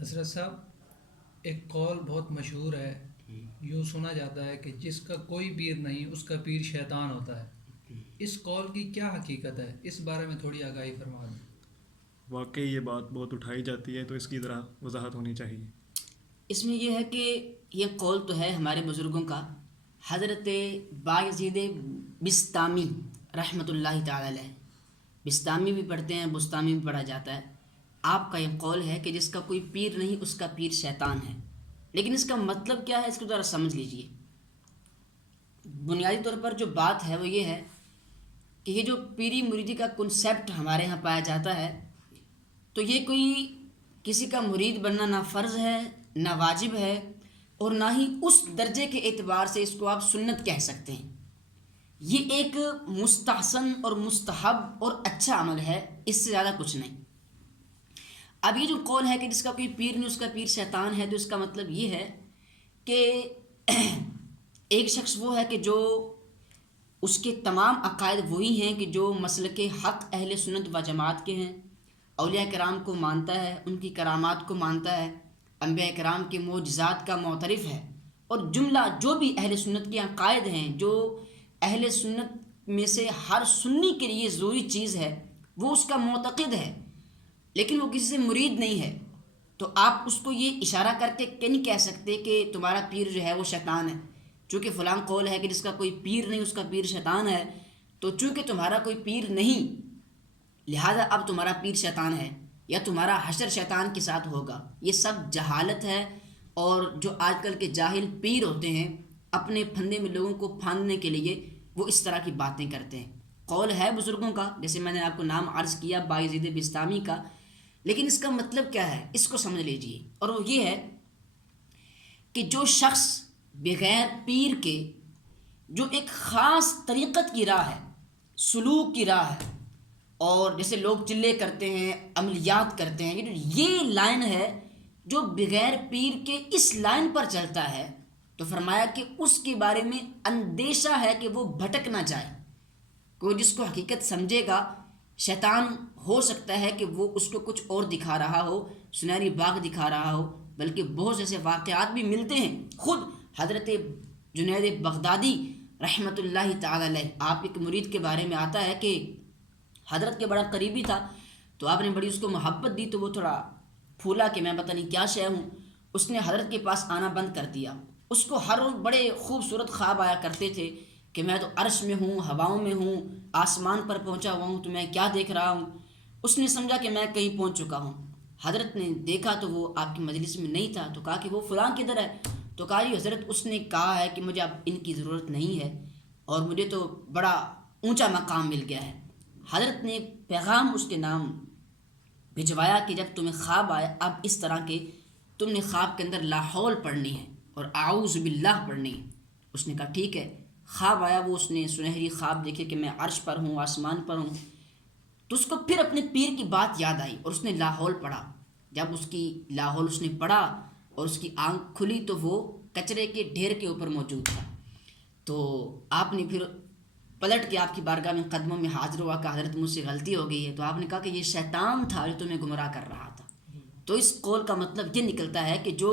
حضرت صاحب، ایک قول بہت مشہور ہے، یوں سنا جاتا ہے کہ جس کا کوئی پیر نہیں اس کا پیر شیطان ہوتا ہے۔ اس قول کی کیا حقیقت ہے؟ اس بارے میں تھوڑی آگاہی فرما دیں۔ واقعی یہ بات بہت اٹھائی جاتی ہے، تو اس کی ذرا وضاحت ہونی چاہیے۔ اس میں یہ ہے کہ یہ قول تو ہے ہمارے بزرگوں کا، حضرت بایزید بسطامی رحمۃ اللہ تعالی علیہ، بسطامی بھی پڑھتے ہیں، بستامی بھی پڑھا جاتا ہے۔ آپ کا یہ قول ہے کہ جس کا کوئی پیر نہیں اس کا پیر شیطان ہے، لیکن اس کا مطلب کیا ہے اس کو ذرا سمجھ لیجئے۔ بنیادی طور پر جو بات ہے وہ یہ ہے کہ یہ جو پیری مریدی کا کنسیپٹ ہمارے ہاں پایا جاتا ہے، تو یہ کوئی کسی کا مرید بننا نہ فرض ہے نہ واجب ہے، اور نہ ہی اس درجے کے اعتبار سے اس کو آپ سنت کہہ سکتے ہیں۔ یہ ایک مستحسن اور مستحب اور اچھا عمل ہے، اس سے زیادہ کچھ نہیں۔ اب یہ جو قول ہے کہ جس کا کوئی پیر نہیں اس کا پیر شیطان ہے، تو اس کا مطلب یہ ہے کہ ایک شخص وہ ہے کہ جو اس کے تمام عقائد وہی ہیں کہ جو مسلک حق اہل سنت و جماعت کے ہیں، اولیاء کرام کو مانتا ہے، ان کی کرامات کو مانتا ہے، انبیاء کرام کے معجزات کا معترف ہے، اور جملہ جو بھی اہل سنت کے عقائد ہیں، جو اہل سنت میں سے ہر سنی کے لیے ضروری چیز ہے، وہ اس کا معتقد ہے، لیکن وہ کسی سے مرید نہیں ہے۔ تو آپ اس کو یہ اشارہ کر کے نہیں کہہ سکتے کہ تمہارا پیر جو ہے وہ شیطان ہے، چونکہ فلاں قول ہے کہ جس کا کوئی پیر نہیں اس کا پیر شیطان ہے، تو چونکہ تمہارا کوئی پیر نہیں لہذا اب تمہارا پیر شیطان ہے، یا تمہارا حشر شیطان کے ساتھ ہوگا۔ یہ سب جہالت ہے، اور جو آج کل کے جاہل پیر ہوتے ہیں اپنے پھندے میں لوگوں کو پھاندنے کے لیے وہ اس طرح کی باتیں کرتے ہیں۔ قول ہے بزرگوں کا، جیسے میں نے آپ کو نام عرض کیا بایزید بسطامی کا، لیکن اس کا مطلب کیا ہے اس کو سمجھ لیجئے، اور وہ یہ ہے کہ جو شخص بغیر پیر کے جو ایک خاص طریقت کی راہ ہے، سلوک کی راہ ہے، اور جیسے لوگ چلے کرتے ہیں، عملیات کرتے ہیں، یہ لائن ہے جو بغیر پیر کے اس لائن پر چلتا ہے، تو فرمایا کہ اس کے بارے میں اندیشہ ہے کہ وہ بھٹک نہ جائے۔ کوئی جس کو حقیقت سمجھے گا، شیطان ہو سکتا ہے کہ وہ اس کو کچھ اور دکھا رہا ہو، سنہری باغ دکھا رہا ہو، بلکہ بہت سے ایسے واقعات بھی ملتے ہیں۔ خود حضرت جنید بغدادی رحمۃ اللہ تعالی علیہ، آپ ایک مرید کے بارے میں آتا ہے کہ حضرت کے بڑا قریبی تھا، تو آپ نے بڑی اس کو محبت دی، تو وہ تھوڑا پھولا کہ میں پتہ نہیں کیا شے ہوں، اس نے حضرت کے پاس آنا بند کر دیا۔ اس کو ہر روز بڑے خوبصورت خواب آیا کرتے تھے کہ میں تو عرش میں ہوں، ہواؤں میں ہوں، آسمان پر پہنچا ہوا ہوں، تو میں کیا دیکھ رہا ہوں۔ اس نے سمجھا کہ میں کہیں پہنچ چکا ہوں۔ حضرت نے دیکھا تو وہ آپ کی مجلس میں نہیں تھا، تو کہا کہ وہ فلاں کدھر ہے؟ تو کہا جی حضرت اس نے کہا ہے کہ مجھے اب ان کی ضرورت نہیں ہے، اور مجھے تو بڑا اونچا مقام مل گیا ہے۔ حضرت نے پیغام اس کے نام بھجوایا کہ جب تمہیں خواب آئے اب اس طرح کے، تم نے خواب کے اندر لا حول پڑھنی ہے اور اعوذ باللہ پڑھنی ہے۔ اس نے کہا ٹھیک ہے۔ خواب آیا، وہ اس نے سنہری خواب دیکھے کہ میں عرش پر ہوں، آسمان پر ہوں، تو اس کو پھر اپنے پیر کی بات یاد آئی اور اس نے لا حول پڑھا۔ جب اس کی لا حول اس نے پڑھا اور اس کی آنکھ کھلی تو وہ کچرے کے ڈھیر کے اوپر موجود تھا۔ تو آپ نے پھر پلٹ کے آپ کی بارگاہ میں قدموں میں حاضر ہوا کہ حضرت مجھ سے غلطی ہو گئی ہے، تو آپ نے کہا کہ یہ شیطان تھا جو تمہیں گمراہ کر رہا تھا۔ تو اس قول کا مطلب یہ نکلتا ہے کہ جو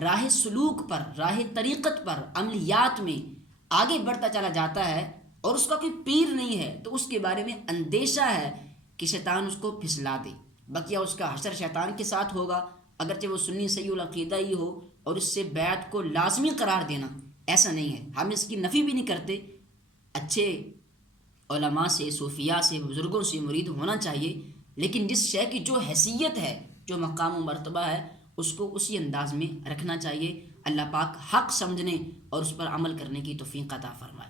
راہ سلوک پر، راہ طریقت پر، عملیات میں آگے بڑھتا چلا جاتا ہے اور اس کا کوئی پیر نہیں ہے، تو اس کے بارے میں اندیشہ ہے کہ شیطان اس کو پھسلا دے۔ بقیہ اس کا حشر شیطان کے ساتھ ہوگا، اگرچہ وہ سنی صحیح العقیدہ ہی ہو، اور اس سے بیعت کو لازمی قرار دینا ایسا نہیں ہے، ہم اس کی نفی بھی نہیں کرتے۔ اچھے علماء سے، صوفیاء سے، بزرگوں سے مرید ہونا چاہیے، لیکن جس شے کی جو حیثیت ہے، جو مقام و مرتبہ ہے، اس کو اسی انداز میں رکھنا چاہیے۔ اللہ پاک حق سمجھنے اور اس پر عمل کرنے کی توفیق عطا فرمائے۔